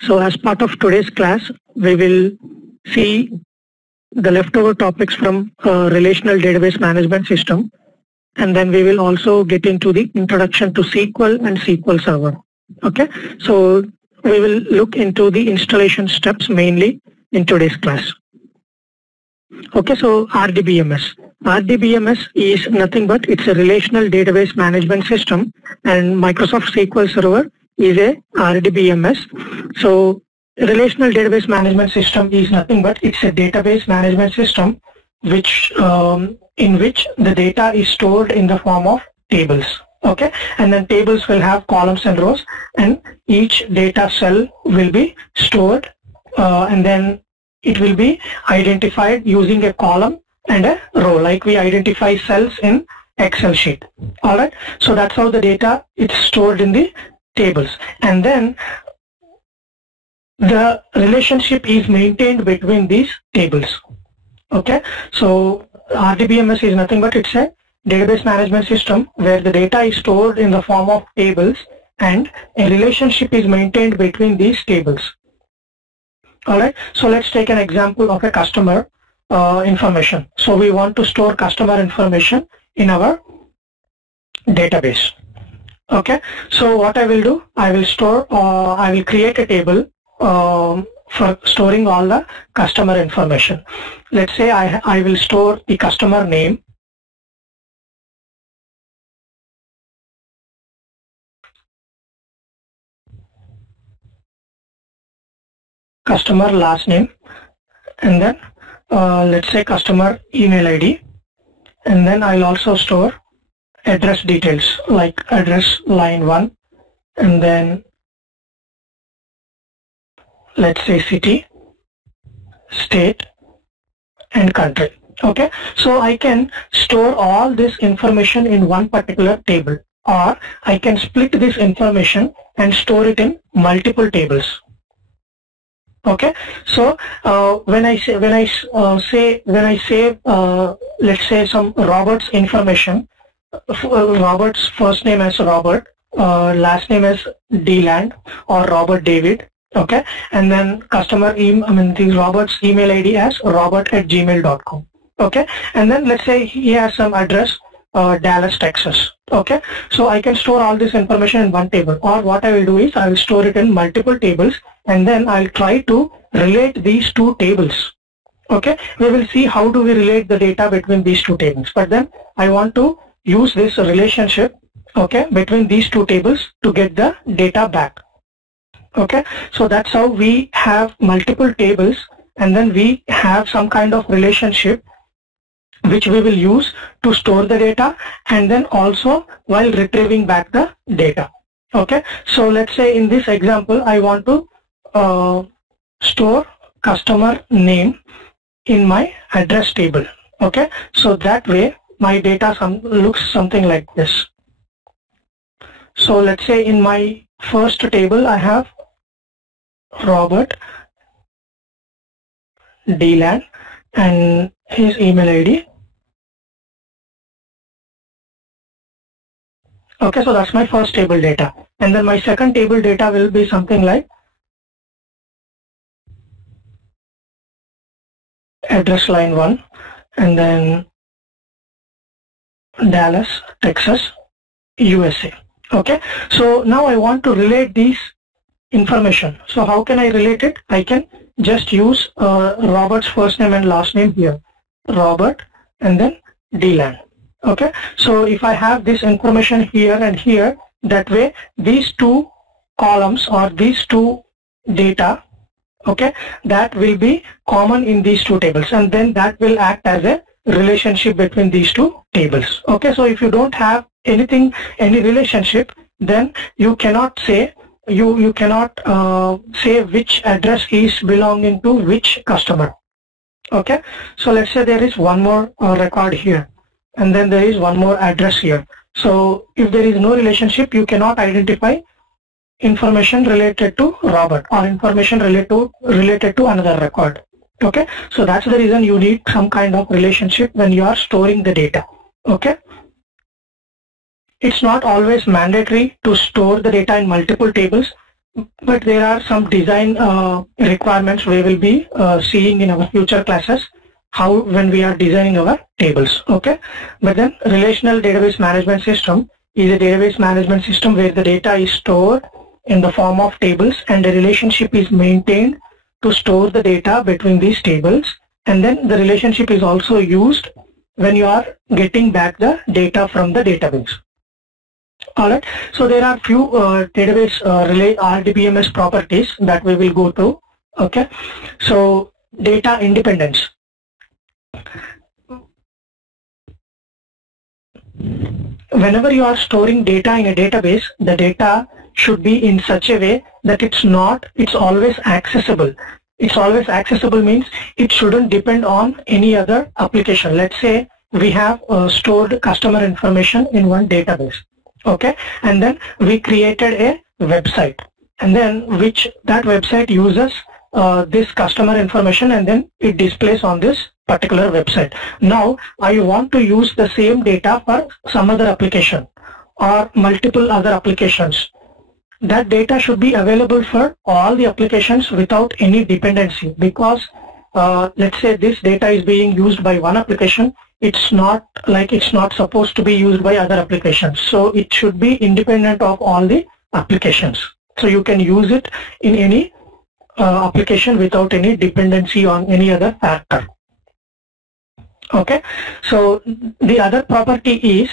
So as part of today's class, we will see the leftover topics from relational database management system, and then we will also get into the introduction to SQL and SQL Server. Okay, so we will look into the installation steps mainly in today's class. Okay, so RDBMS. RDBMS is nothing but it's a relational database management system, and Microsoft SQL Server is a RDBMS. So relational database management system is nothing but it's a database management system which in which the data is stored in the form of tables. Okay, and then tables will have columns and rows, and each data cell will be stored and then it will be identified using a column and a row, like we identify cells in Excel sheet. Alright, so that's how the data is stored in the tables, and then the relationship is maintained between these tables. Okay, so RDBMS is nothing but it's a database management system where the data is stored in the form of tables and a relationship is maintained between these tables. Alright, so let's take an example of a customer information. So we want to store customer information in our database. Okay, so what I will do, I will create a table for storing all the customer information. Let's say I will store the customer name, customer last name, and then let's say customer email ID, and then I'll also store address details like address line 1, and then let's say city, state, and country. Okay, so I can store all this information in one particular table, or I can split this information and store it in multiple tables. Okay, so when I say let's say some Robert's information, Robert's first name as Robert, last name as Deland or Robert David. Okay, and then Robert's email ID as robert@gmail.com. Okay, and then let's say he has some address Dallas, Texas. Okay, so I can store all this information in one table, or what I will do is I will store it in multiple tables, and then I'll try to relate these two tables. Okay, we will see how do we relate the data between these two tables, but then I want to use this relationship, okay, between these two tables to get the data back. Okay, so that's how we have multiple tables, and then we have some kind of relationship which we will use to store the data, and then also while retrieving back the data. Okay, so let's say in this example I want to store customer name in my address table. Okay, so that way my data looks something like this. So let's say in my first table I have Robert Deland and his email ID. Okay, so that's my first table data, and then my second table data will be something like address line 1, and then Dallas, Texas, USA. Okay, so now I want to relate these information. So how can I relate it? I can just use Robert's first name and last name here, Robert, and then Deland. Okay, so if I have this information here and here, that way these two columns or these two data, okay, that will be common in these two tables, and then that will act as a relationship between these two tables. Okay, so if you don't have any relationship, then you cannot say you cannot say which address is belonging to which customer. Okay, so let's say there is one more record here, and then there is one more address here. So if there is no relationship, you cannot identify information related to Robert or information related to another record. Okay, so that's the reason you need some kind of relationship when you are storing the data. Okay, it's not always mandatory to store the data in multiple tables. but there are some design requirements we will be seeing in our future classes, how when we are designing our tables. Okay, but then relational database management system is a database management system where the data is stored in the form of tables and a relationship is maintained to store the data between these tables, and then the relationship is also used when you are getting back the data from the database. Alright, so there are few database RDBMS properties that we will go through. Okay, so data independence. Whenever you are storing data in a database, the data should be in such a way that it's always accessible. It's always accessible means it shouldn't depend on any other application. Let's say we have stored customer information in one database. Okay, and then we created a website, and then that website uses this customer information, and then it displays on this particular website. Now I want to use the same data for some other application or multiple other applications. That data should be available for all the applications without any dependency, because let's say this data is being used by one application, it's not supposed to be used by other applications. So it should be independent of all the applications. So you can use it in any application without any dependency on any other factor. Okay, so the other property is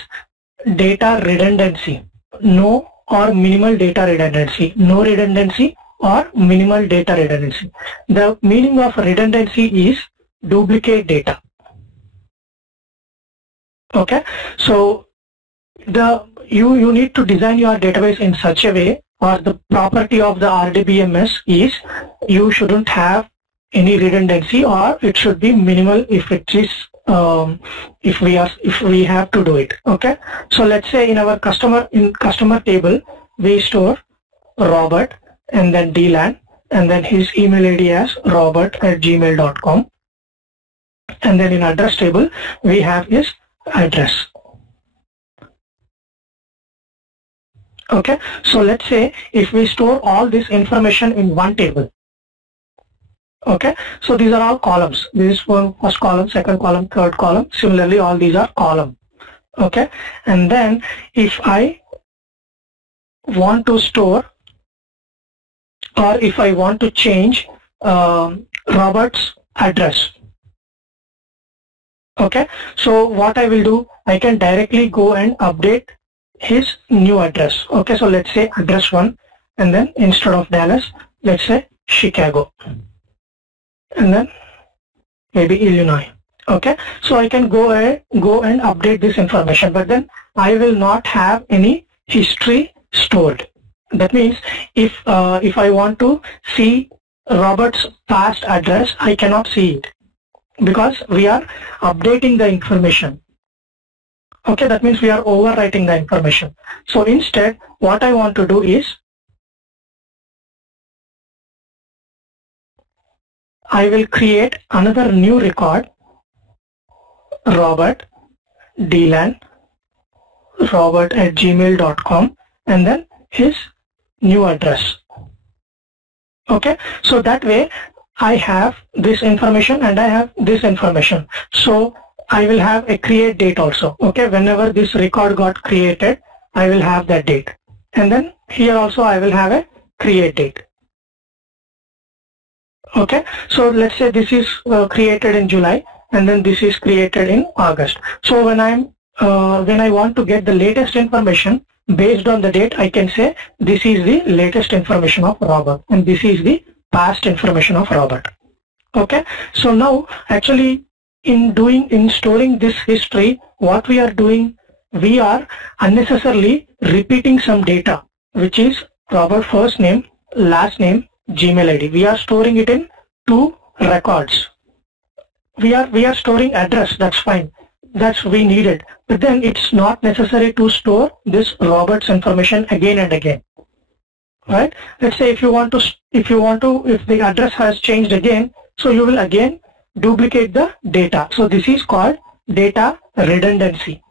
data redundancy. No or minimal data redundancy. No redundancy or minimal data redundancy. The meaning of redundancy is duplicate data. Okay, so you need to design your database in such a way, or the property of the RDBMS is you shouldn't have any redundancy, or it should be minimal if it is if we have to do it. Okay, so let's say in our customer table we store Robert and then DLAN and then his email ID as robert@gmail.com, and then in address table we have his address. Okay, so let's say if we store all this information in one table. Okay, so these are all columns. This is first column, second column, third column. Similarly, all these are column. Okay, and then if I want to store, or if I want to change Robert's address. Okay, so what I will do, I can directly go and update his new address. Okay, so let's say address 1, and then instead of Dallas, let's say Chicago, and then maybe Illinois. Okay, so I can go and update this information, but then I will not have any history stored. That means if I want to see Robert's past address, I cannot see it because we are updating the information. Okay, that means we are overwriting the information. So instead, what I want to do is I will create another new record, Robert DLAN robert@gmail.com, and then his new address. Okay, so that way I have this information and I have this information. So I will have a create date also. Okay, whenever this record got created, I will have that date, and then here also I will have a create date. Okay, so let's say this is created in July, and then this is created in August. So when I want to get the latest information based on the date, I can say this is the latest information of Robert and this is the past information of Robert. Okay, so now actually in storing this history, what we are doing, we are unnecessarily repeating some data, which is Robert first name, last name, Gmail ID. We are storing it in 2 records. We are storing address, that's fine, that's we needed, but then it's not necessary to store this Robert's information again and again, right? Let's say if the address has changed again, so you will again duplicate the data. So this is called data redundancy.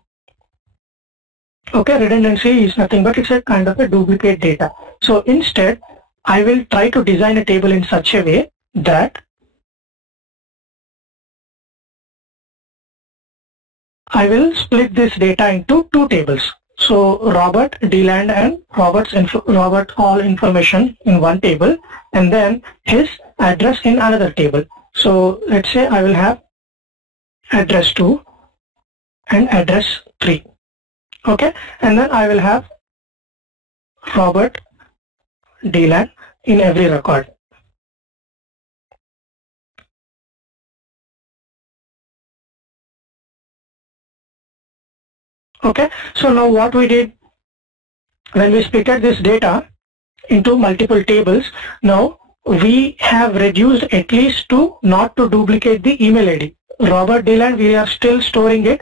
Okay, redundancy is nothing but it's a kind of a duplicate data. So instead, I will try to design a table in such a way that I will split this data into two tables. So Robert, DLAND, and Robert all information in one table, and then his address in another table. So let's say I will have address 2 and address 3. Okay, and then I will have Robert, DLAND in every record. Okay, so now what we did when we splitted this data into multiple tables, now we have reduced at least to not to duplicate the email ID. Robert DLAND, we are still storing it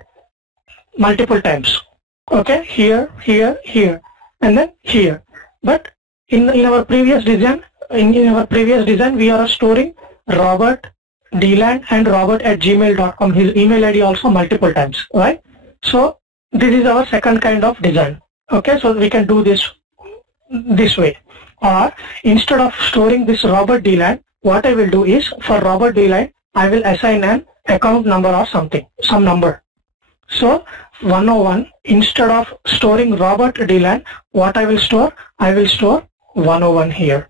multiple times. Okay, here, here, here, and then here. But in our previous design, we are storing Robert DLAND and Robert@gmail.com, his email ID also multiple times, right? So this is our second kind of design. Okay, so we can do this way. Or instead of storing this Robert DLAND, what I will do is for Robert DLAND, I will assign an account number or something, some number. So 101, instead of storing Robert DLAND, what I will store? I will store 101 here.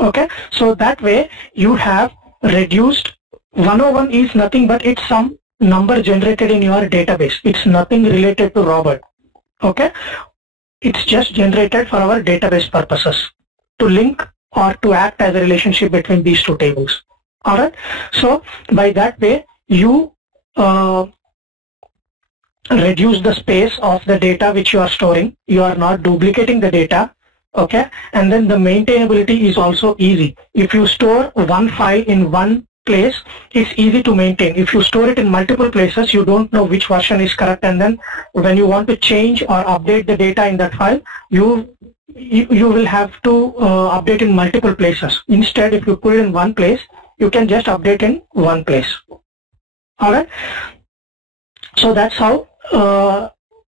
Okay, so that way you have reduced. 101 is nothing but it's some number generated in your database. It's nothing related to Robert. Okay, it's just generated for our database purposes to link or to act as a relationship between these two tables. Alright, so by that way you reduce the space of the data which you are storing. You are not duplicating the data. Okay, and then the maintainability is also easy. If you store one file in one place, it's easy to maintain. If you store it in multiple places, you don't know which version is correct, and then when you want to change or update the data in that file, you will have to update in multiple places. Instead, if you put it in one place, you can just update in one place. Alright, so that's how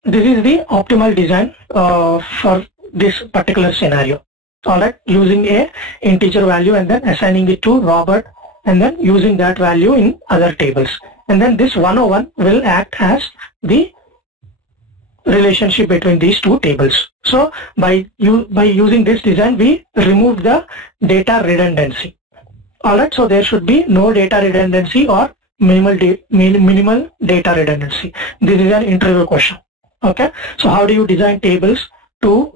this is the optimal design for this particular scenario. Alright, using a integer value and then assigning it to Robert, and then using that value in other tables. And then this 101 will act as the relationship between these two tables. So by using this design, we remove the data redundancy. Alright, so there should be no data redundancy or minimal data redundancy. This is an interview question. Okay, so how do you design tables to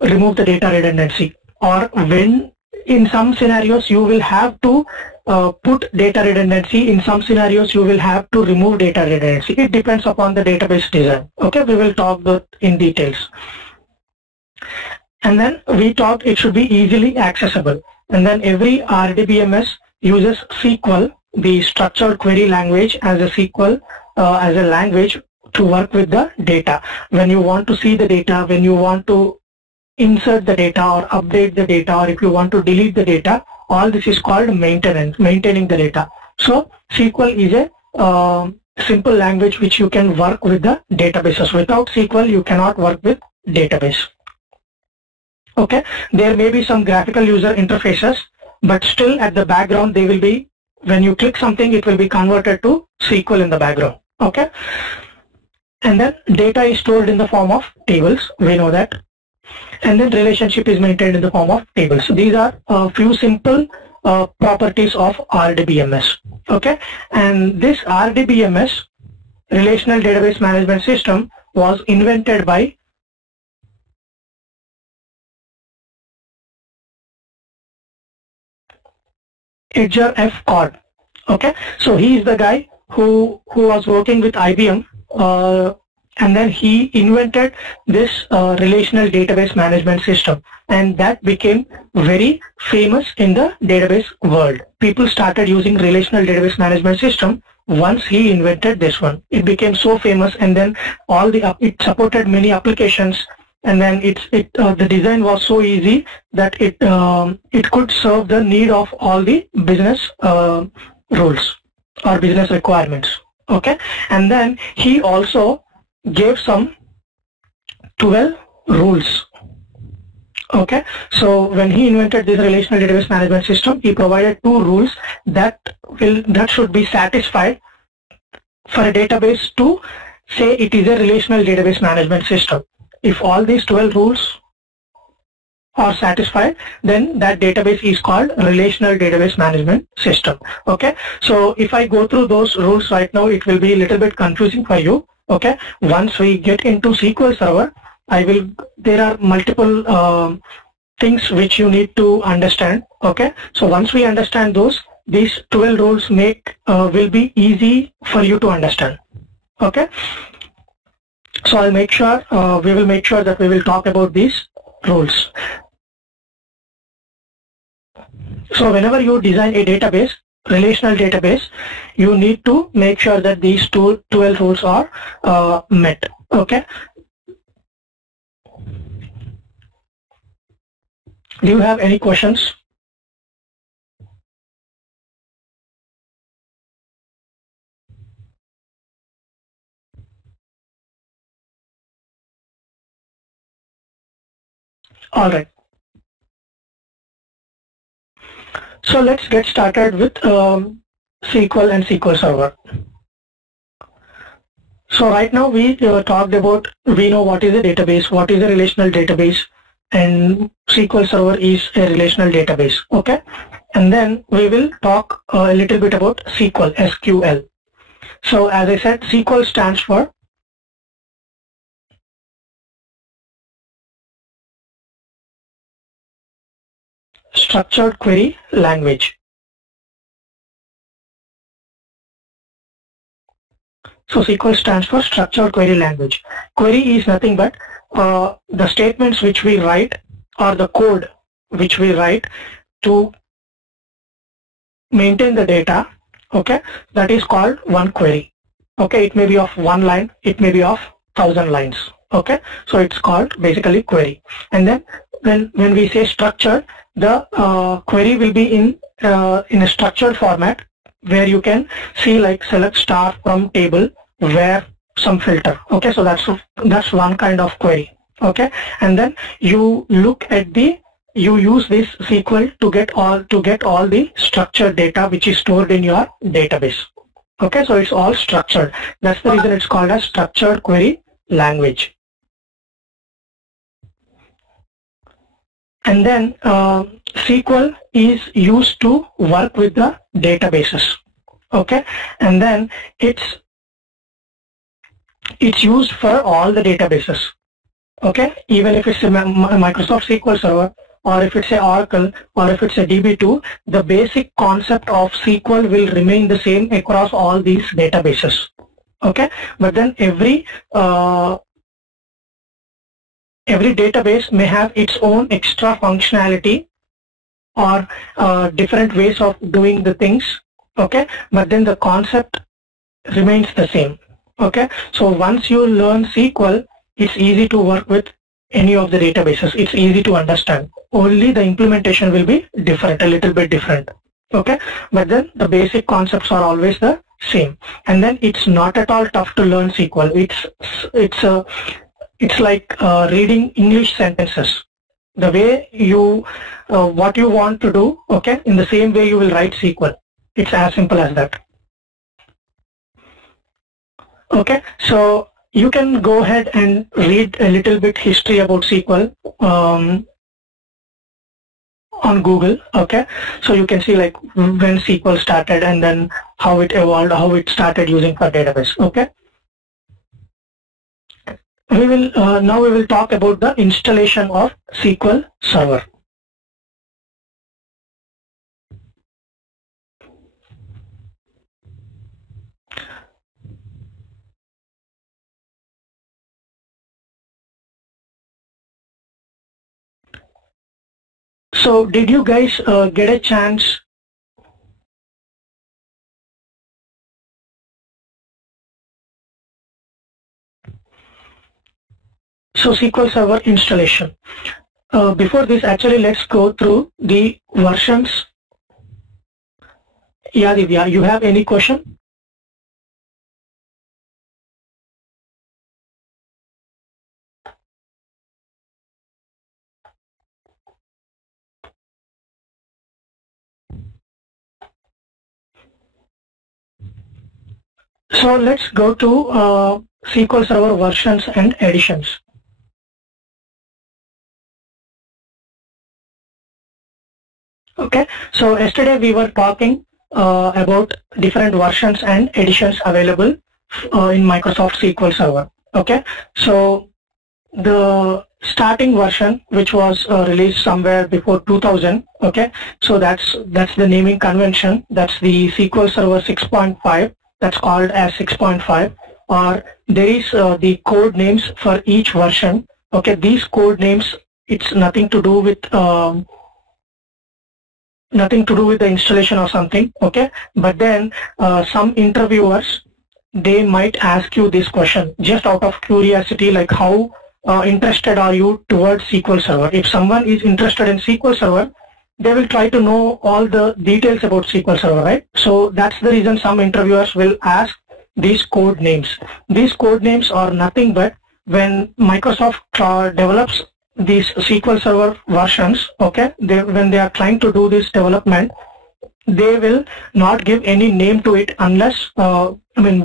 remove the data redundancy? Or when in some scenarios you will have to put data redundancy, in some scenarios you will have to remove data redundancy. It depends upon the database design. Okay, we will talk that in details. And then we talked it should be easily accessible. And then every RDBMS uses SQL, the structured query language, as a SQL as a language to work with the data. When you want to see the data, when you want to insert the data or update the data, or if you want to delete the data, all this is called maintenance, maintaining the data. So SQL is a simple language which you can work with the databases. Without SQL you cannot work with database. Okay, there may be some graphical user interfaces, but still at the background they will be, when you click something it will be converted to SQL in the background. Okay, and then data is stored in the form of tables, we know that. And then relationship is maintained in the form of tables. So these are a few simple properties of RDBMS. Okay, and this RDBMS, Relational Database Management System, was invented by EDGAR F. Codd. Okay, so he is the guy who was working with IBM, and then he invented this relational database management system, and that became very famous in the database world. People started using relational database management system once he invented this one. It became so famous, and then it supported many applications, and then the design was so easy that it could serve the need of all the business rules or business requirements. Okay, and then he also gave some 12 rules. Okay, so when he invented this relational database management system, he provided 2 rules that should be satisfied for a database to say it is a relational database management system. If all these 12 rules are satisfied, then that database is called relational database management system. Okay, so if I go through those rules right now, it will be a little bit confusing for you. Okay, once we get into SQL Server, there are multiple things which you need to understand. Okay, so once we understand those, these 12 rules will be easy for you to understand. Okay, so we will make sure that we will talk about these rules. So whenever you design a database, relational database, you need to make sure that these 12 rules are met. Okay. Do you have any questions? All right. So let's get started with SQL and SQL Server. So right now we talked about, we know what is a database, what is a relational database, and SQL Server is a relational database. Okay, and then we will talk a little bit about SQL. So as I said, SQL stands for Structured Query Language. So SQL stands for Structured Query Language. Query is nothing but the statements which we write, or the code which we write to maintain the data. Okay, that is called one query. Okay, it may be of 1 line, it may be of 1000 lines. Okay, so it's called basically query. And then when we say structured, the query will be in a structured format, where you can see like select star from table, where some filter. Okay, so that's one kind of query. Okay, and then you use this SQL to get all the structured data which is stored in your database. Okay, so it's all structured. That's the reason it's called as Structured Query Language. And then SQL is used to work with the databases. Okay, and then it's used for all the databases. Okay, even if it's a Microsoft SQL Server, or if it's a Oracle, or if it's a DB2, the basic concept of SQL will remain the same across all these databases. Okay, but then every database may have its own extra functionality, or different ways of doing the things. Okay, but then the concept remains the same. Okay, so once you learn SQL, it's easy to work with any of the databases. It's easy to understand. Only the implementation will be different, a little bit different. Okay, but then the basic concepts are always the same. And then it's not at all tough to learn SQL. It's like reading English sentences. The way you what you want to do, okay, in the same way you will write SQL. It's as simple as that. Okay, so you can go ahead and read a little bit history about SQL on Google. Okay, so you can see like when SQL started, and then how it evolved, how it started using for database. Okay, now we will talk about the installation of SQL Server. So did you guys get a chance SQL Server installation? Before this, actually, let's go through the versions. Yeah, Divya, you have any question? So let's go to SQL Server versions and editions. Okay, so yesterday we were talking about different versions and editions available in Microsoft SQL Server. Okay, so the starting version, which was released somewhere before 2000. Okay, so that's the naming convention. That's the SQL Server 6.5. That's called as 6.5. Or there is the code names for each version. Okay, these code names, it's nothing to do with the installation or something. Okay, but then some interviewers, they might ask you this question just out of curiosity, like how interested are you towards SQL Server. If someone is interested in SQL Server, they will try to know all the details about SQL Server, right? So that's the reason some interviewers will ask these code names. These code names are nothing but when Microsoft develops these SQL Server versions, okay, when they are trying to do this development, they will not give any name to it unless,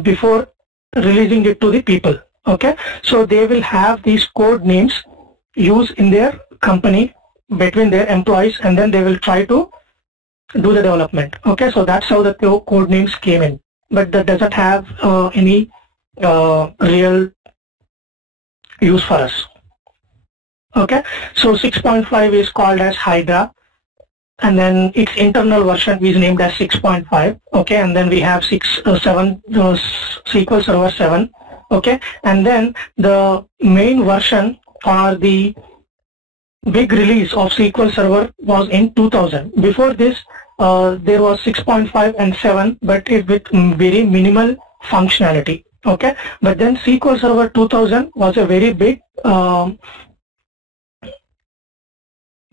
before releasing it to the people. Okay, so they will have these code names used in their company between their employees, and then they will try to do the development. Okay, so that's how the code names came in, but that doesn't have any real use for us. Okay, so 6.5 is called as Hydra, and then its internal version is named as 6.5. Okay, and then we have SQL Server 7. Okay, and then the main version or the big release of SQL Server was in 2000. Before this, there was 6.5 and 7, but it with very minimal functionality. Okay, but then SQL Server 2000 was a very big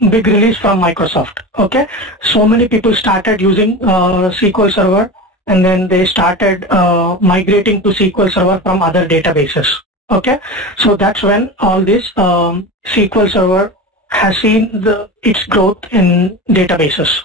release from Microsoft. Okay, so many people started using SQL Server, and then they started migrating to SQL Server from other databases. Okay, so that's when all this SQL Server has seen its growth in databases.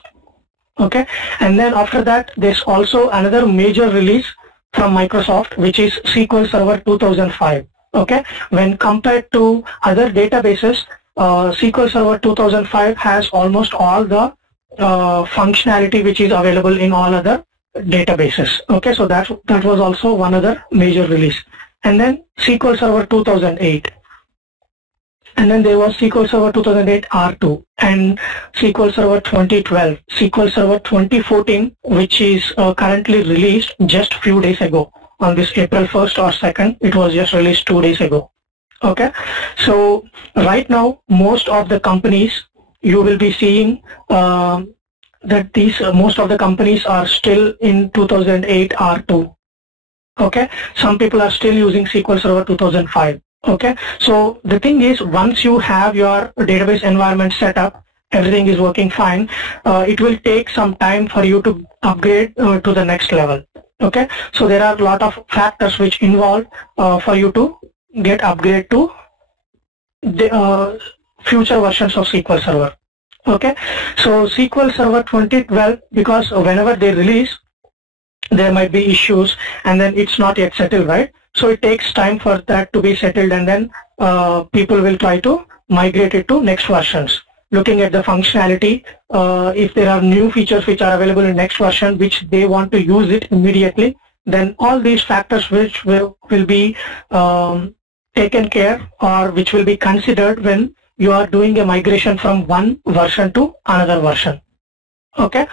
Okay, and then after that, there's also another major release from Microsoft, which is SQL Server 2005. Okay, when compared to other databases, SQL Server 2005 has almost all the functionality which is available in all other databases. Okay, so that was also one other major release. And then SQL Server 2008, and then there was SQL Server 2008 R2 and SQL Server 2012, SQL Server 2014, which is currently released just a few days ago on this April 1st or 2nd. It was just released 2 days ago. Okay, so right now most of the companies, you will be seeing that these most of the companies are still in 2008 R2. Okay, some people are still using SQL Server 2005. Okay, so the thing is, once you have your database environment set up, everything is working fine, it will take some time for you to upgrade to the next level. Okay, so there are a lot of factors which involve for you to get upgrade to the future versions of SQL Server. Okay, so SQL Server 2012, because whenever they release, there might be issues, and then it's not yet settled, right? So it takes time for that to be settled, and then people will try to migrate it to next versions. Looking at the functionality, if there are new features which are available in next version, which they want to use it immediately, then all these factors which will be taken care, or which will be considered when you are doing a migration from one version to another version. Okay,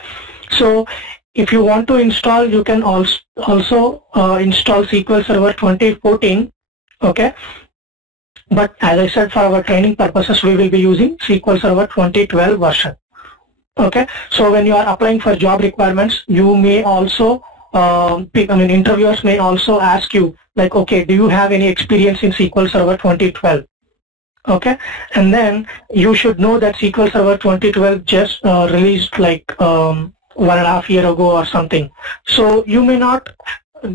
so if you want to install, you can also install SQL Server 2014. Okay, but as I said, for our training purposes, we will be using SQL Server 2012 version. Okay, so when you are applying for job requirements, you may also interviewers may also ask you, like, okay, do you have any experience in SQL Server 2012? Okay, and then you should know that SQL Server 2012 just released like 1.5 years ago or something. So you may not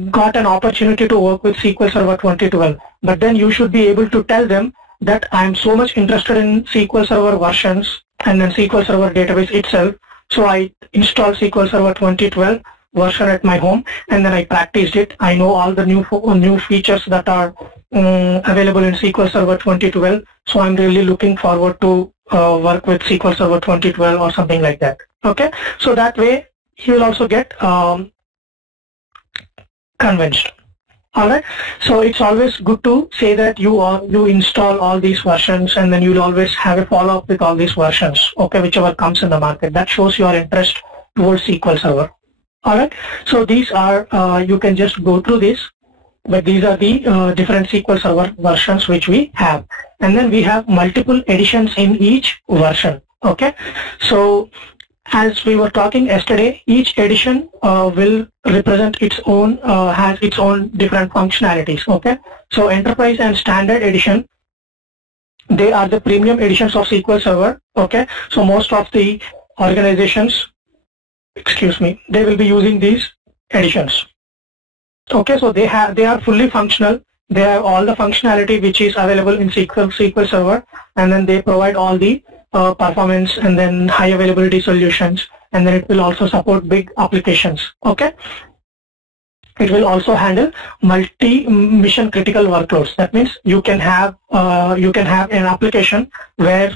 got an opportunity to work with SQL Server 2012, but then you should be able to tell them that I'm so much interested in SQL Server versions and then SQL Server database itself. So I installed SQL Server 2012, version at my home, and then I practiced it. I know all the new features that are available in SQL Server 2012. So I'm really looking forward to work with SQL Server 2012 or something like that. Okay, so that way he will also get convinced. Alright, so it's always good to say that you install all these versions, and then you'll always have a follow-up with all these versions, okay, whichever comes in the market. That shows your interest towards SQL Server. Alright, so these are, you can just go through this, but these are the different SQL Server versions which we have. And then we have multiple editions in each version, okay. So as we were talking yesterday, each edition will represent its own, has its own different functionalities, okay. So Enterprise and Standard Edition, they are the premium editions of SQL Server, okay. So most of the organizations, they will be using these editions, okay. So they are fully functional. They have all the functionality which is available in SQL Server, and then they provide all the performance and then high availability solutions, and then it will also support big applications, okay. It will also handle multi-mission critical workloads. That means you can have an application where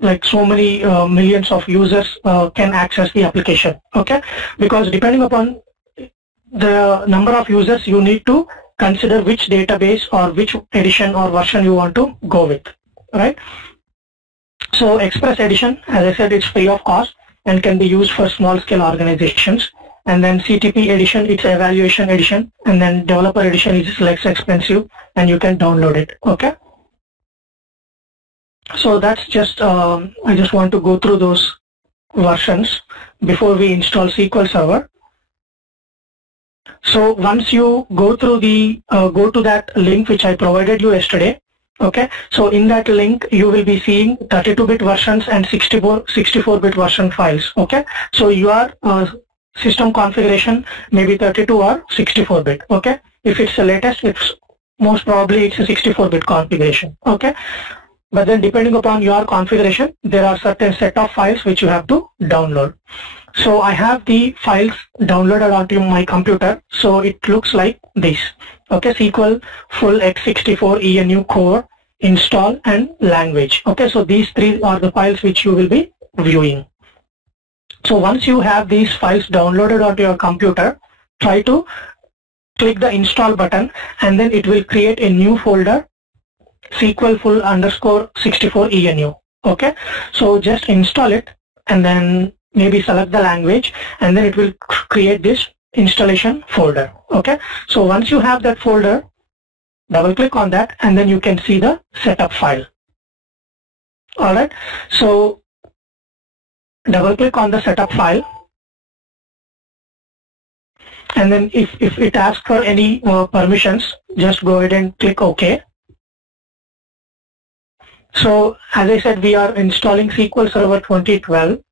like so many millions of users can access the application, okay. Because depending upon the number of users, you need to consider which database or which edition or version you want to go with, right? So Express Edition, as I said, it's free of cost and can be used for small scale organizations. And then CTP Edition, it's Evaluation Edition, and then Developer Edition is less expensive and you can download it, okay. So that's just, I just want to go through those versions before we install SQL Server. So once you go through go to that link which I provided you yesterday, okay, so in that link you will be seeing 32-bit versions and 64-bit version files, okay. So your system configuration may be 32 or 64-bit, okay. If it's the latest, it's most probably it's a 64-bit configuration, okay. But then depending upon your configuration, there are certain set of files which you have to download. So I have the files downloaded onto my computer, so it looks like this, okay. SQL full x64 ENU core, install, and language, okay. So these three are the files which you will be viewing. So once you have these files downloaded onto your computer, try to click the install button, and then it will create a new folder, SQL full _64 ENU, okay. So just install it and then maybe select the language, and then it will create this installation folder, okay. So once you have that folder, double click on that, and then you can see the setup file. Alright, so double click on the setup file, and then if it asks for any permissions, just go ahead and click OK. So as I said, we are installing SQL Server 2012.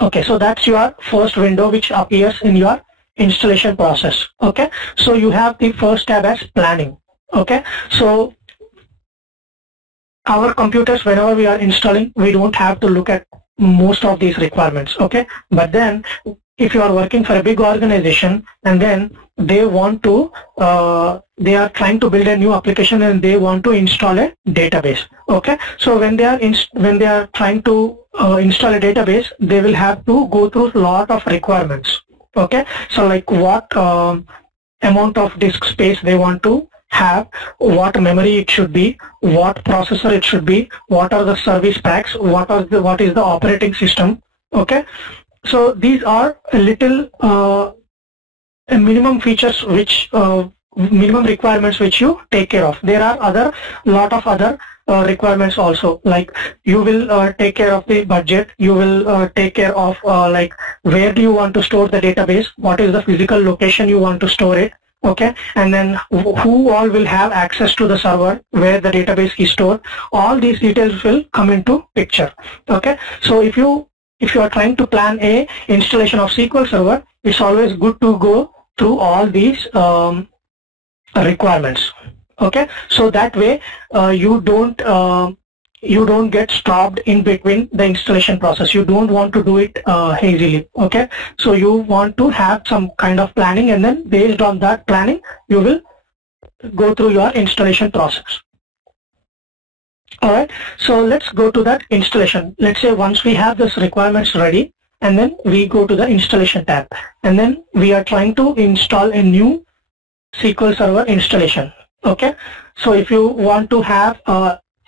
Okay, so that's your first window which appears in your installation process, okay. So you have the first tab as planning, okay. So our computers, whenever we are installing, we don't have to look at most of these requirements, okay. But then if you are working for a big organization and then they want to they are trying to build a new application and they want to install a database, okay. So when they are trying to install a database, they will have to go through a lot of requirements, okay. So like what amount of disk space they want to have, what memory it should be, what processor it should be, what are the service packs, what is the operating system, okay. So these are a little minimum features which minimum requirements which you take care of. There are lot of other requirements also, like you will take care of the budget, you will take care of like where do you want to store the database, what is the physical location you want to store it, okay, and then who all will have access to the server where the database is stored. All these details will come into picture, okay. So if you are trying to plan a installation of SQL Server, it's always good to go through all these requirements. Okay, so that way you don't get stopped in between the installation process. You don't want to do it hazily. Okay, so you want to have some kind of planning, and then based on that planning you will go through your installation process. Alright, so let's go to that installation. Let's say once we have this requirements ready, and then we go to the installation tab, and then we are trying to install a new SQL Server installation. Okay, so if you want to have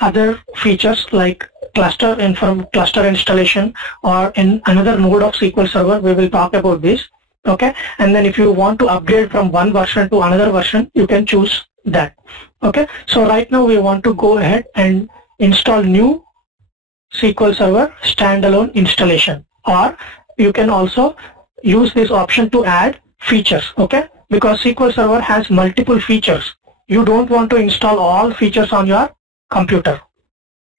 other features like cluster installation or in another node of SQL Server, we will talk about this. Okay, and then if you want to upgrade from one version to another version, you can choose that. Okay, so right now we want to go ahead and install new SQL Server standalone installation, or you can also use this option to add features. Okay, because SQL Server has multiple features. You don't want to install all features on your computer.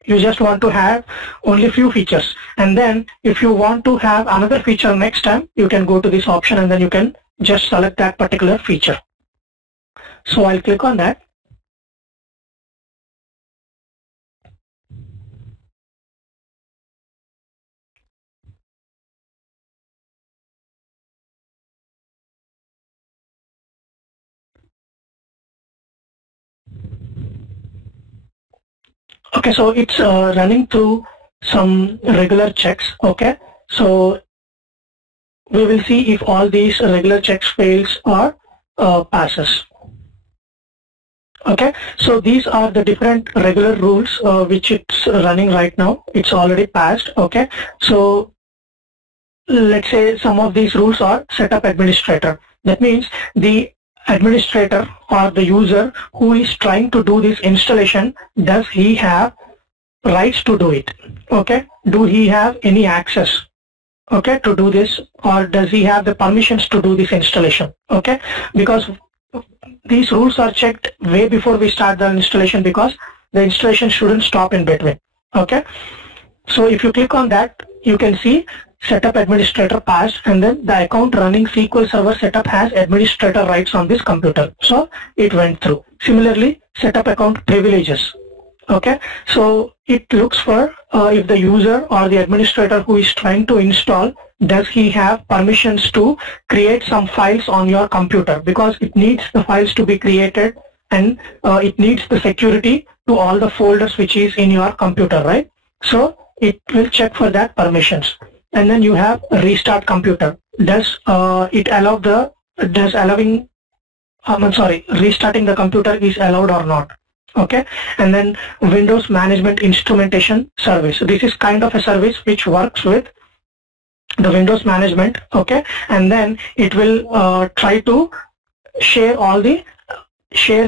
You just want to have only few features, and then if you want to have another feature next time, you can go to this option and then you can just select that particular feature. So I'll click on that. Okay, so it's running through some regular checks. Okay, so we will see if all these regular checks fails or passes. Okay, so these are the different regular rules which it's running right now. It's already passed. Okay, so let's say some of these rules are setup administrator. That means the administrator or the user who is trying to do this installation, does he have rights to do it? Okay, do he have any access, okay, to do this, or does he have the permissions to do this installation? Okay, because these rules are checked way before we start the installation, because the installation shouldn't stop in between. Okay, so if you click on that, you can see setup administrator passed, and then the account running SQL Server setup has administrator rights on this computer, so it went through. Similarly, setup account privileges. Okay, so it looks for if the user or the administrator who is trying to install, does he have permissions to create some files on your computer, because it needs the files to be created, and it needs the security to all the folders which is in your computer, right? So it will check for that permissions. And then you have restart computer. Does it allow the restarting the computer is allowed or not? Okay, and then Windows Management Instrumentation Service. This is kind of a service which works with the Windows management. Okay, and then it will try to share the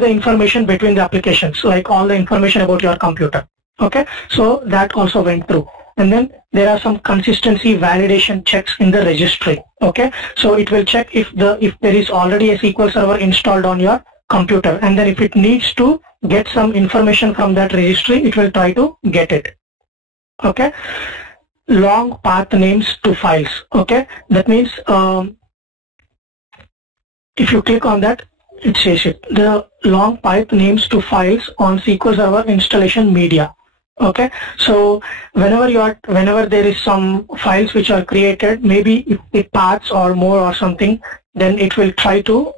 information between the applications, like all the information about your computer. Okay, so that also went through. And then there are some consistency validation checks in the registry. Okay, so it will check if there is already a SQL Server installed on your computer, and then if it needs to get some information from that registry, it will try to get it. Okay, long path names to files. Okay, that means if you click on that, it says it, the long path names to files on SQL Server installation media. Okay, so whenever there is some files which are created, maybe if the paths or more or something, then it will try to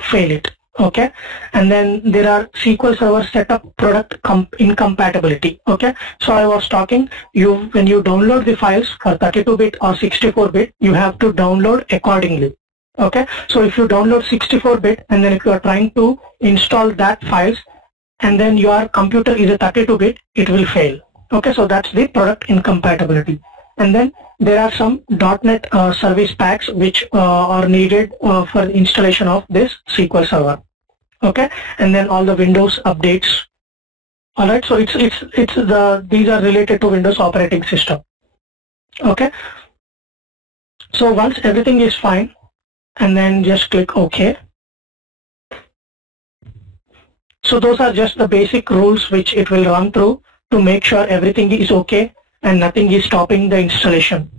fail it. Okay, and then there are SQL Server setup product incompatibility. Okay, so I was talking, when you download the files for 32-bit or 64-bit, you have to download accordingly. Okay, so if you download 64-bit and then if you are trying to install that files, and then your computer is a 32-bit, it will fail. Okay, so that's the product incompatibility. And then there are some .NET service packs which are needed for installation of this SQL Server. Okay, and then all the Windows updates. All right, so these are related to Windows operating system. Okay, so once everything is fine, and then just click OK. So those are just the basic rules which it will run through to make sure everything is okay and nothing is stopping the installation.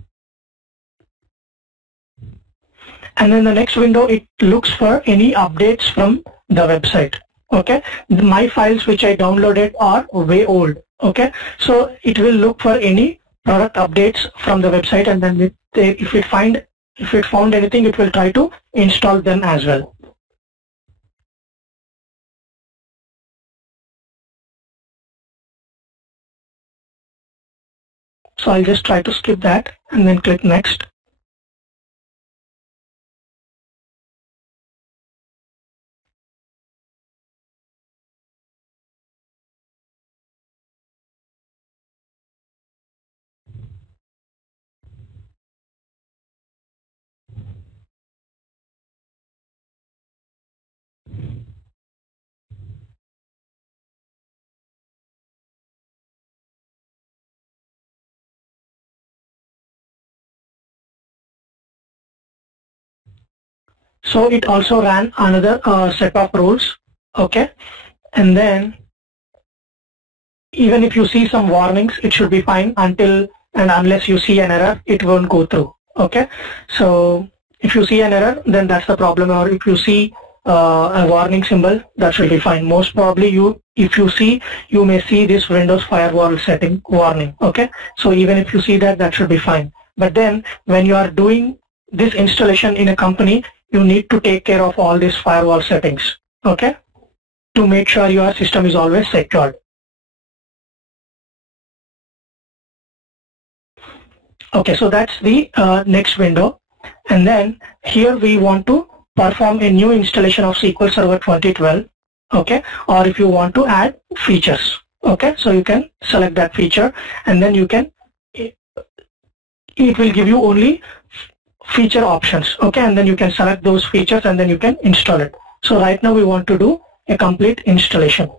And then the next window, it looks for any updates from the website. Okay, my files which I downloaded are way old. Okay, so it will look for any product updates from the website, and then if it found anything, it will try to install them as well. So I'll just try to skip that and then click next. So it also ran another set of rules. Okay, and then even if you see some warnings, it should be fine until and unless you see an error, it won't go through. Okay, so if you see an error, then that's the problem, or if you see a warning symbol, that should be fine. Most probably if you may see this Windows firewall setting warning. Okay, so even if you see that, that should be fine. But then when you are doing this installation in a company, you need to take care of all these firewall settings. Okay, to make sure your system is always secured. Okay, so that's the next window, and then here we want to perform a new installation of SQL Server 2012. Okay, or if you want to add features. Okay, so you can select that feature, and then you can, it will give you only feature options. Okay, and then you can select those features and then you can install it. So right now we want to do a complete installation.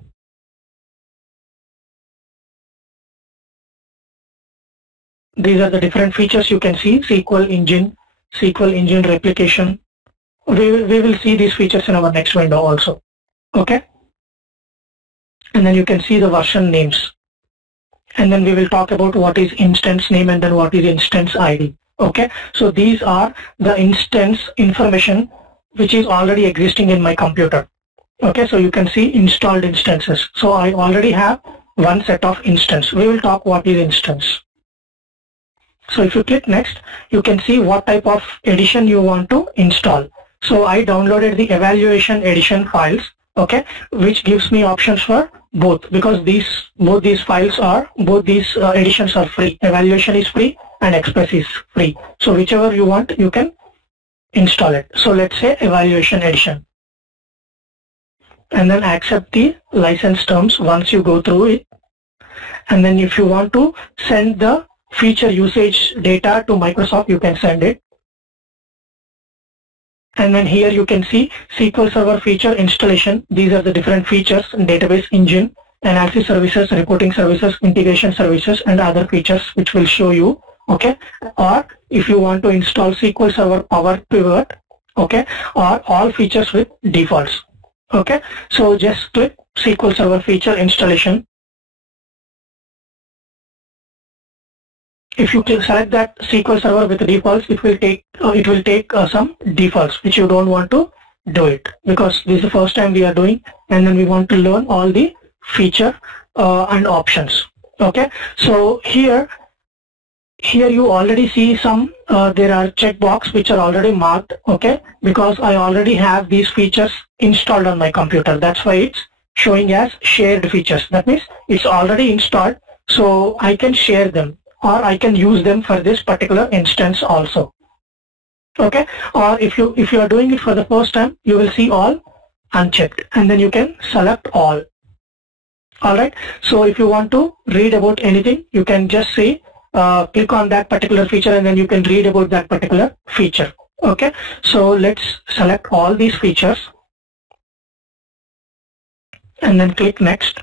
These are the different features you can see: SQL engine replication. We will see these features in our next window also. Okay, and then you can see the version names, and then we will talk about what is instance name and then what is instance ID. Okay, so these are the instance information which is already existing in my computer. Okay, so you can see installed instances. So I already have one set of instance. We will talk what is instance. So if you click next, you can see what type of edition you want to install. So I downloaded the evaluation edition files, okay, which gives me options for both, because both these editions are free. Evaluation is free and Express is free. So whichever you want, you can install it. So let's say evaluation edition, and then accept the license terms once you go through it. And then if you want to send the feature usage data to Microsoft, you can send it. And then here you can see SQL Server feature installation. These are the different features: database engine, analysis services, reporting services, integration services, and other features which will show you. Okay, or if you want to install SQL Server Power Pivot, okay, or all features with defaults. Okay, so just click SQL Server feature installation. If you select that SQL Server with defaults, it will take some defaults which you don't want to do it, because this is the first time we are doing, and then we want to learn all the feature and options. Okay, so here you already see some there are checkbox which are already marked. Okay, because I already have these features installed on my computer. That's why it's showing as shared features. That means it's already installed, so I can share them, or I can use them for this particular instance also. Okay, or if you are doing it for the first time, you will see all unchecked, and then you can select all. Alright, so if you want to read about anything, you can just say click on that particular feature, and then you can read about that particular feature. Okay, so let's select all these features and then click next.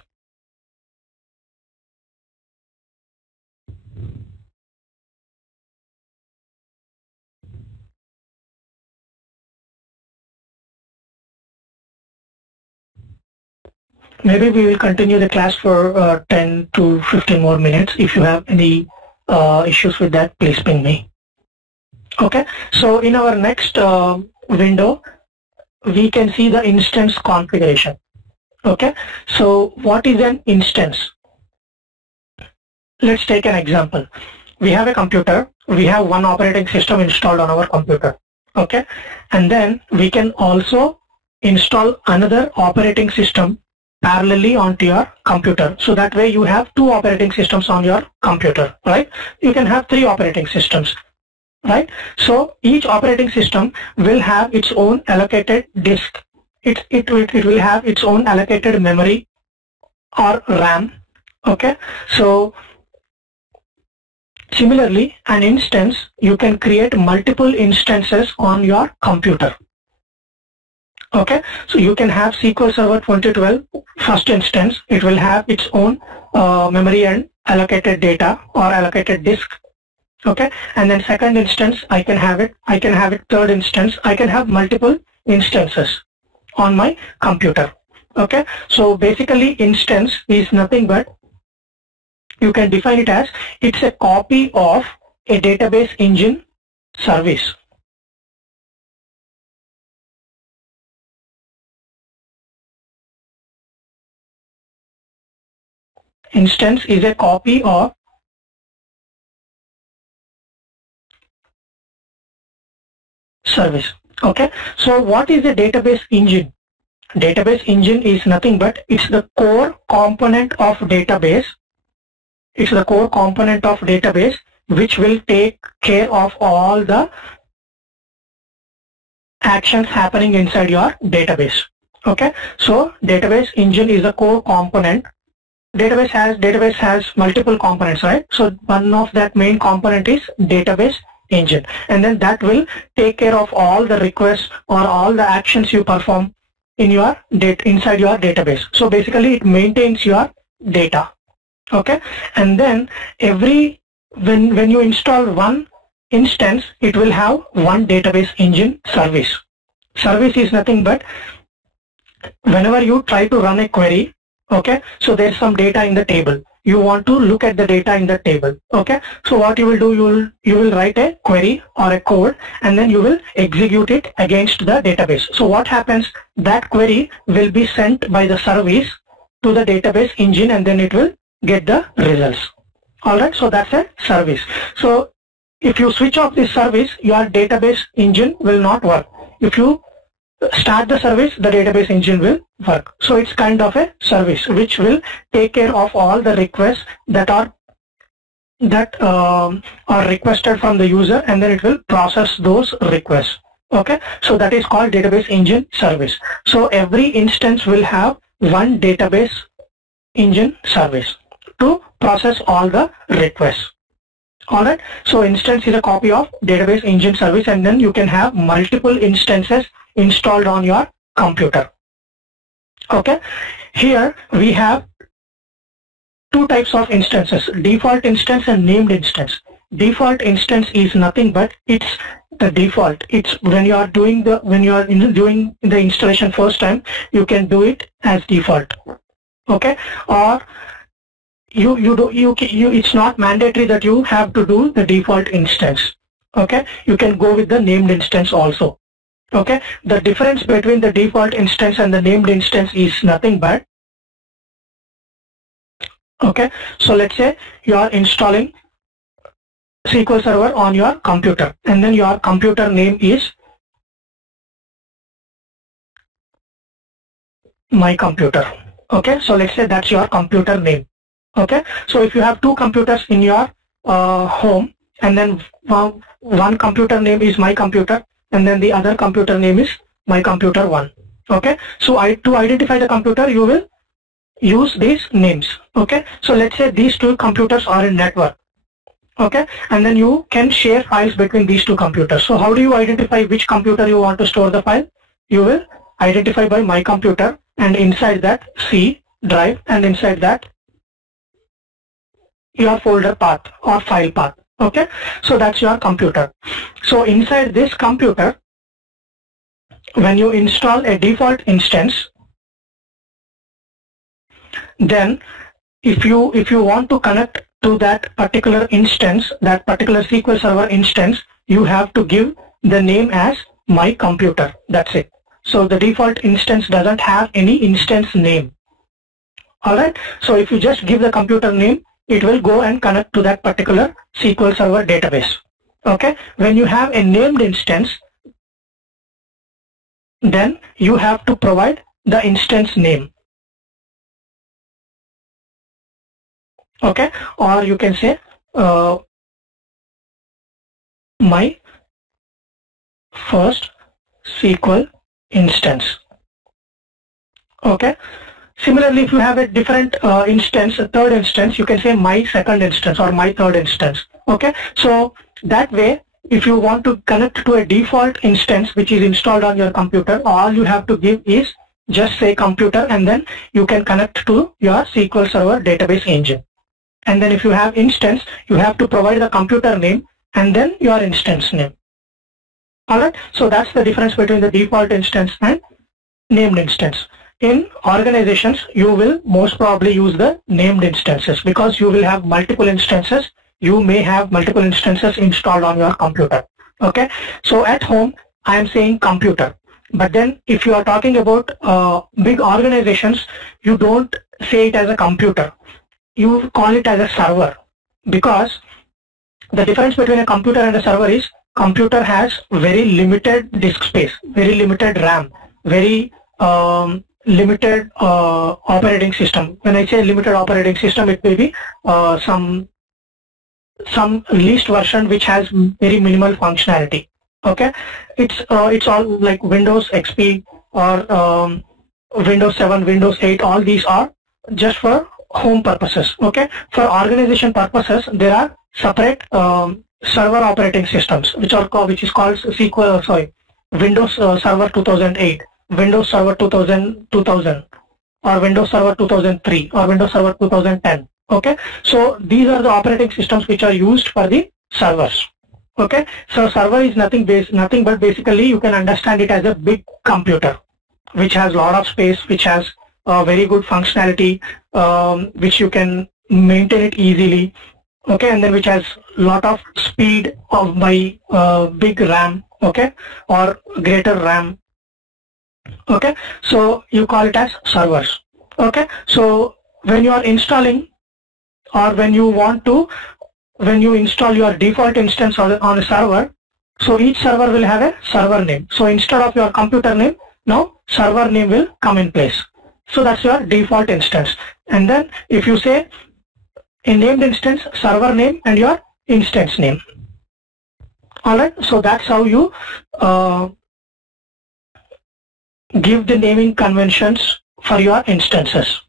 Maybe we will continue the class for 10 to 15 more minutes. If you have any issues with that, please ping me. Okay, so in our next window, we can see the instance configuration. Okay, so what is an instance? Let's take an example. We have a computer, we have one operating system installed on our computer. Okay, and then we can also install another operating system parallelly onto your computer. So that way you have two operating systems on your computer, right? You can have three operating systems, right? So each operating system will have its own allocated disk. It will have its own allocated memory or RAM. Okay, so similarly, an instance, you can create multiple instances on your computer. Okay, so you can have SQL Server 2012 first instance. It will have its own memory and allocated data or allocated disk. Okay, and then second instance, I can have it. Third instance, I can have multiple instances on my computer. Okay, so basically instance is nothing but, you can define it as, it's a copy of a database engine service. Instance is a copy of service. Okay, so what is a database engine? Database engine is nothing but, it's the core component of database. It's the core component of database which will take care of all the actions happening inside your database. Okay, so database engine is a core component. Database has multiple components, right? So one of that main component is database engine, and then that will take care of all the requests or all the actions you perform in your inside your database. So basically it maintains your data. Okay, and then when you install one instance, it will have one database engine service. Service is nothing but, whenever you try to run a query, okay, so there's some data in the table. You want to look at the data in the table. Okay, so what you will do, you will write a query or a code, and then you will execute it against the database. So what happens, that query will be sent by the service to the database engine, and then it will get the results. Alright, so that's a service. So if you switch off this service, your database engine will not work. If you start the service, the database engine will work. So it's kind of a service which will take care of all the requests that are requested from the user, and then it will process those requests. Okay, so that is called database engine service. So every instance will have one database engine service to process all the requests. Alright, so instance is a copy of database engine service, and then you can have multiple instances installed on your computer. Okay, here we have two types of instances, default instance and named instance. Default instance is nothing but, it's the default. It's when you are doing the installation first time, you can do it as default. Okay, or it's not mandatory that you have to do the default instance. Okay, you can go with the named instance also. Okay, the difference between the default instance and the named instance is nothing but, okay, so let's say you are installing SQL Server on your computer, and then your computer name is Mycomputer. Okay, so let's say that's your computer name. Okay, so if you have two computers in your home, and then one computer name is Mycomputer, and then the other computer name is Mycomputer 1. Okay, so to identify the computer, you will use these names. Okay, so let's say these two computers are in network. Okay, and then you can share files between these two computers. So how do you identify which computer you want to store the file? You will identify by Mycomputer, and inside that C drive, and inside that your folder path or file path. Okay, so that's your computer. So inside this computer, when you install a default instance, then if you want to connect to that particular instance, that particular SQL Server instance, you have to give the name as Mycomputer. That's it. So the default instance doesn't have any instance name. Alright, so if you just give the computer name, it will go and connect to that particular SQL Server database. Okay, when you have a named instance, then you have to provide the instance name. Okay, or you can say my first SQL instance. Okay, similarly, if you have a different instance, a third instance, you can say my second instance or my third instance. Okay, so that way, if you want to connect to a default instance which is installed on your computer, all you have to give is just say computer, and then you can connect to your SQL Server database engine. And then if you have instance, you have to provide the computer name and then your instance name. Alright, so that's the difference between the default instance and named instance. In organizations, you will most probably use the named instances because you will have multiple instances. You may have multiple instances installed on your computer. Okay, so at home, I am saying computer. But then if you are talking about big organizations, you don't say it as a computer. You call it as a server, because the difference between a computer and a server is computer has very limited disk space, very limited RAM, very limited operating system. When I say limited operating system, it may be some least version which has very minimal functionality. Okay, it's all like Windows XP or Windows 7, Windows 8. All these are just for home purposes. Okay, for organization purposes, there are separate server operating systems which is called Windows Server 2008, Windows Server 2000, or Windows Server 2003, or Windows Server 2010. Okay, so these are the operating systems which are used for the servers. Okay, so server is nothing but basically you can understand it as a big computer which has a lot of space, which has very good functionality, which you can maintain it easily. Okay, and then which has lot of speed of my big RAM. Okay, or greater RAM. Okay, so you call it as servers. Okay, so when you are installing, or when you install your default instance on a server, so each server will have a server name. So instead of your computer name, now server name will come in place. So that's your default instance. And then if you say a named instance, server name and your instance name. Alright, so that's how you give the naming conventions for your instances.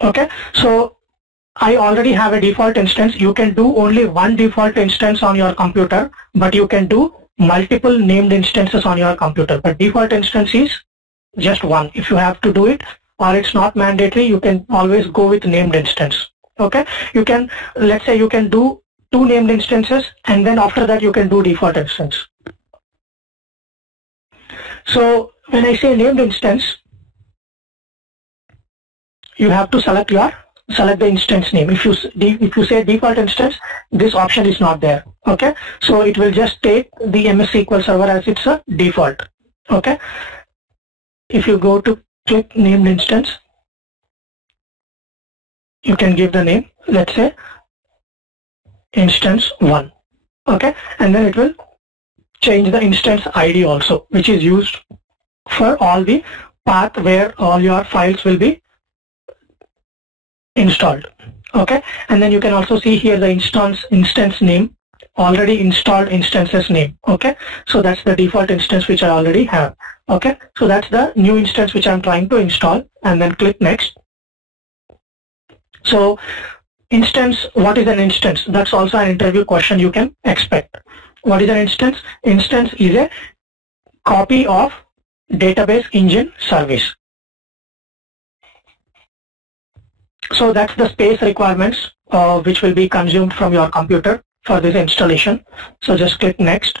Okay, so I already have a default instance. You can do only one default instance on your computer, but you can do multiple named instances on your computer. But default instance is just one. If you have to do it, or it's not mandatory, you can always go with named instance. Okay, you can, let's say you can do 2 named instances, and then after that you can do default instance. So when I say named instance, you have to select the instance name. If you say default instance, this option is not there. Okay, so it will just take the MS SQL Server as it's a default. Okay, if you go to click named instance, you can give the name, let's say instance 1. Okay, and then it will change the instance ID also, which is used for all the path where all your files will be installed. Okay, and then you can also see here the instance name, already installed instances name. Okay, so that's the default instance which I already have. Okay, so that's the new instance which I'm trying to install, and then click next. So instance, what is an instance? That's also an interview question you can expect. What is an instance? Instance is a copy of database engine service. So that's the space requirements which will be consumed from your computer for this installation. So just click next.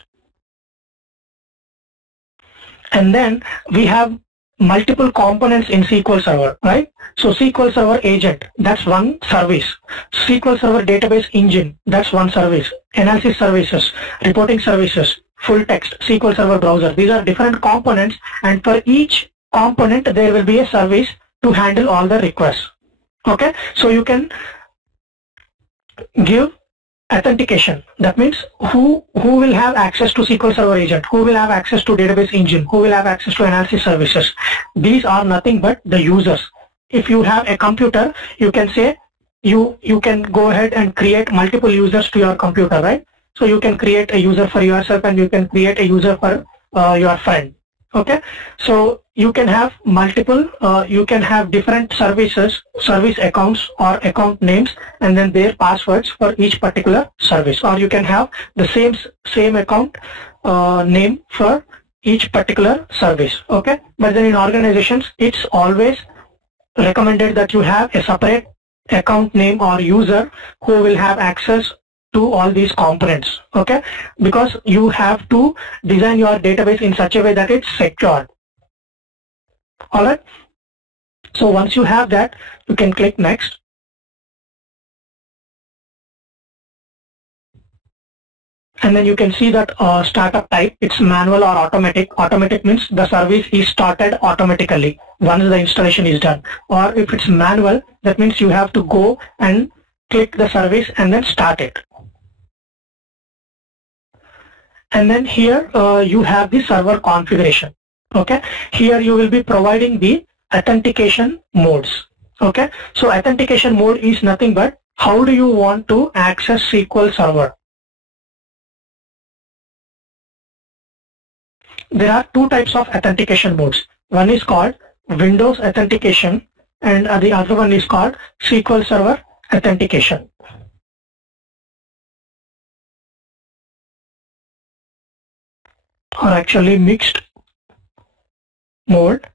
And then we have multiple components in SQL Server, right? So SQL Server Agent, that's one service. SQL Server Database Engine, that's one service. Analysis services, reporting services, full text, SQL Server Browser. These are different components, and for each component there will be a service to handle all the requests. Okay, so you can give authentication. That means who will have access to SQL Server Agent, who will have access to Database Engine, who will have access to analysis services. These are nothing but the users. If you have a computer, you can say you can go ahead and create multiple users to your computer, right? So you can create a user for yourself and you can create a user for your friend. Okay, so you can have multiple, you can have different services, service accounts or account names, and then their passwords for each particular service. Or you can have the same account name for each particular service. Okay, but then in organizations, it's always recommended that you have a separate account name or user who will have access to all these components, okay? Because you have to design your database in such a way that it's secured. Alright? So once you have that, you can click next. And then you can see that startup type, it's manual or automatic. Automatic means the service is started automatically once the installation is done. Or if it's manual, that means you have to go and click the service and then start it. And then here you have the server configuration. Okay, here you will be providing the authentication modes. Okay, so authentication mode is nothing but how do you want to access SQL Server. There are two types of authentication modes. One is called Windows authentication and the other one is called SQL Server authentication. Or actually mixed mode.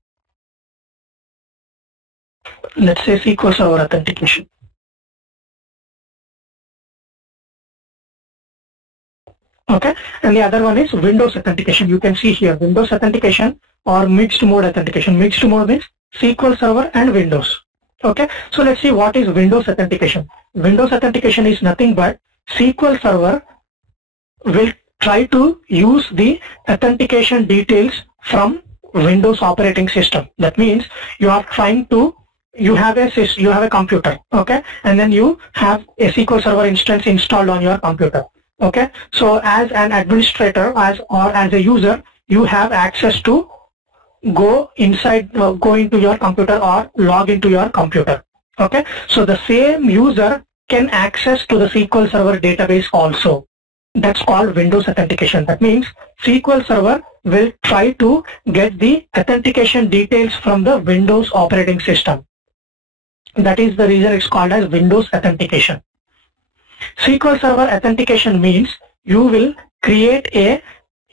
Let's say SQL Server authentication. Okay, and the other one is Windows authentication. You can see here Windows authentication or mixed mode authentication. Mixed mode means SQL Server and Windows. Okay, so let's see what is Windows authentication. Windows authentication is nothing but SQL Server will try to use the authentication details from Windows operating system. That means you are trying to, you have a computer, okay, and then you have a SQL Server instance installed on your computer. Okay, so as an administrator or as a user, you have access to go into your computer or log into your computer. Okay, so the same user can access to the SQL Server database also. That's called Windows authentication. That means SQL Server will try to get the authentication details from the Windows operating system. That is the reason it's called as Windows authentication. SQL Server authentication means you will create a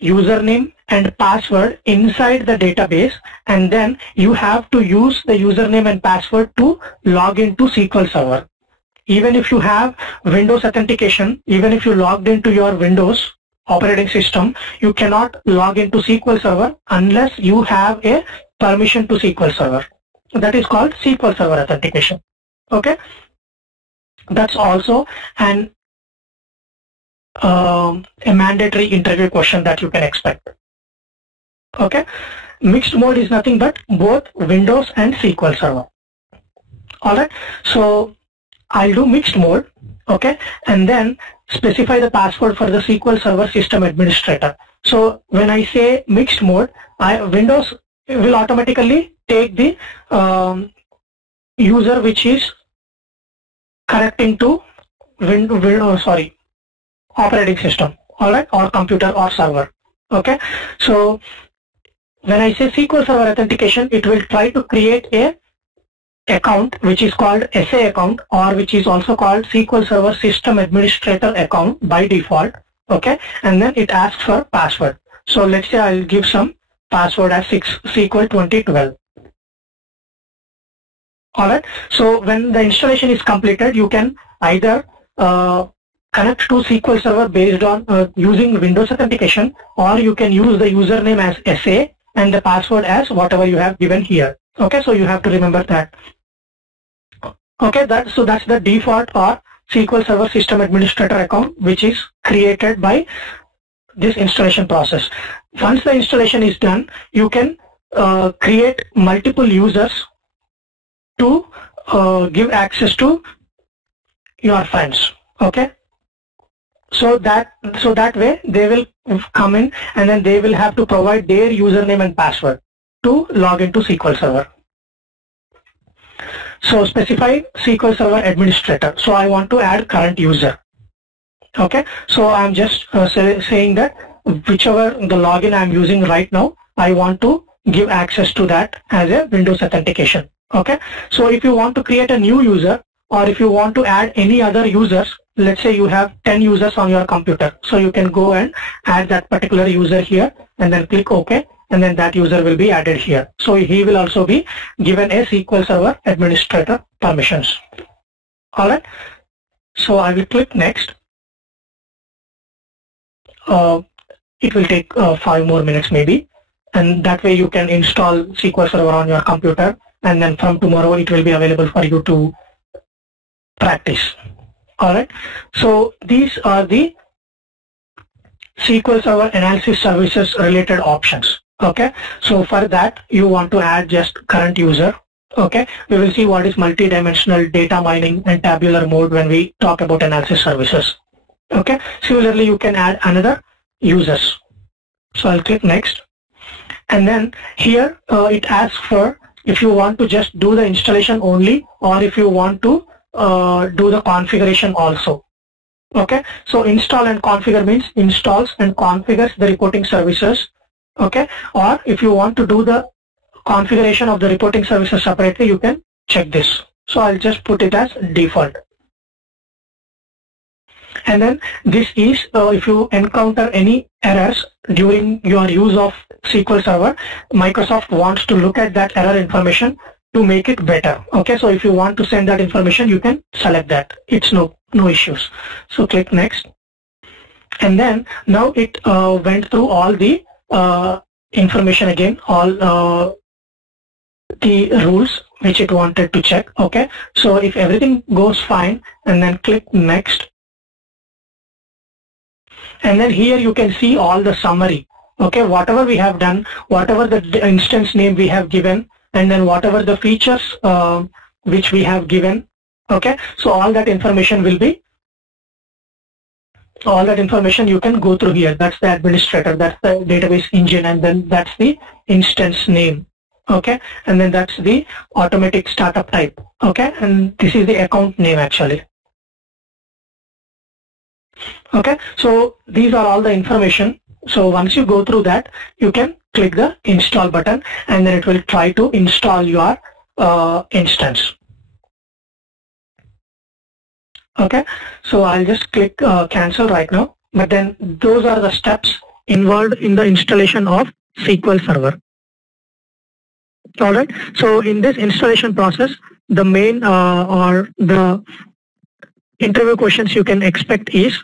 username and password inside the database, and then you have to use the username and password to log into SQL Server. Even if you have Windows authentication, even if you logged into your Windows operating system, you cannot log into SQL Server unless you have a permission to SQL Server. That is called SQL Server authentication. Okay, that's also a mandatory interview question that you can expect. Okay, mixed mode is nothing but both Windows and SQL Server. Alright, so I'll do mixed mode, okay, and then specify the password for the SQL Server system administrator. So when I say mixed mode, Windows will automatically take the user which is connecting to operating system, alright, or computer or server. Okay, so when I say SQL Server authentication, it will try to create a account which is called SA account, or which is also called SQL Server System Administrator account by default. Okay, and then it asks for password. So let's say I'll give some password as SQL 2012. Alright, so when the installation is completed, you can either connect to SQL Server based on using Windows authentication, or you can use the username as SA and the password as whatever you have given here. Okay, so you have to remember that. Okay, that's the default or SQL Server System Administrator account which is created by this installation process. Once the installation is done, you can create multiple users to give access to your friends. Okay, so that way they will come in and then they will have to provide their username and password to log into SQL Server. So specify SQL Server Administrator. So I want to add current user. Okay, so I'm just saying that whichever the login I'm using right now, I want to give access to that as a Windows authentication. Okay, so if you want to create a new user, or if you want to add any other users, let's say you have 10 users on your computer, so you can go and add that particular user here and then click OK, and then that user will be added here. So he will also be given a SQL Server Administrator permissions. Alright, so I will click next. It will take 5 more minutes maybe, and that way you can install SQL Server on your computer, and then from tomorrow it will be available for you to practice. Alright, so these are the SQL Server Analysis Services related options. Okay, so for that you want to add just current user. Okay, we will see what is multi-dimensional data mining and tabular mode when we talk about analysis services. Okay, similarly you can add another users. So I'll click next, and then here it asks for if you want to just do the installation only, or if you want to do the configuration also. Okay, so install and configure means installs and configures the reporting services. Okay, or if you want to do the configuration of the reporting services separately, you can check this. So I'll just put it as default. And then this is if you encounter any errors during your use of SQL Server, Microsoft wants to look at that error information to make it better. Okay, so if you want to send that information, you can select that. It's no issues. So click next, and then now it went through all the information again, all the rules which it wanted to check. Okay, so if everything goes fine, and then click next, and then here you can see all the summary. Okay, whatever we have done, whatever the instance name we have given, and then whatever the features which we have given. Okay, so all that information will be, all that information you can go through here. That's the administrator, that's the database engine, and then that's the instance name. Okay, and then that's the automatic startup type. Okay, and this is the account name actually. Okay, so these are all the information. So once you go through that, you can click the install button, and then it will try to install your instance. Okay, so I'll just click cancel right now, but then those are the steps involved in the installation of SQL Server. Alright, so in this installation process, the main or the interview questions you can expect is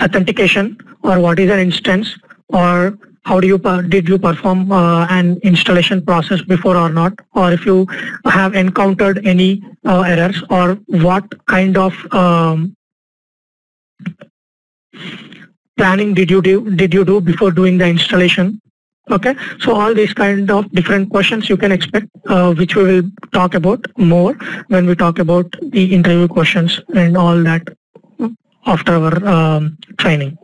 authentication, or what is an instance, or how do you did you perform an installation process before or not, or if you have encountered any errors, or what kind of planning did you do before doing the installation. Okay, so all these kind of different questions you can expect, which we will talk about more when we talk about the interview questions and all that after our training.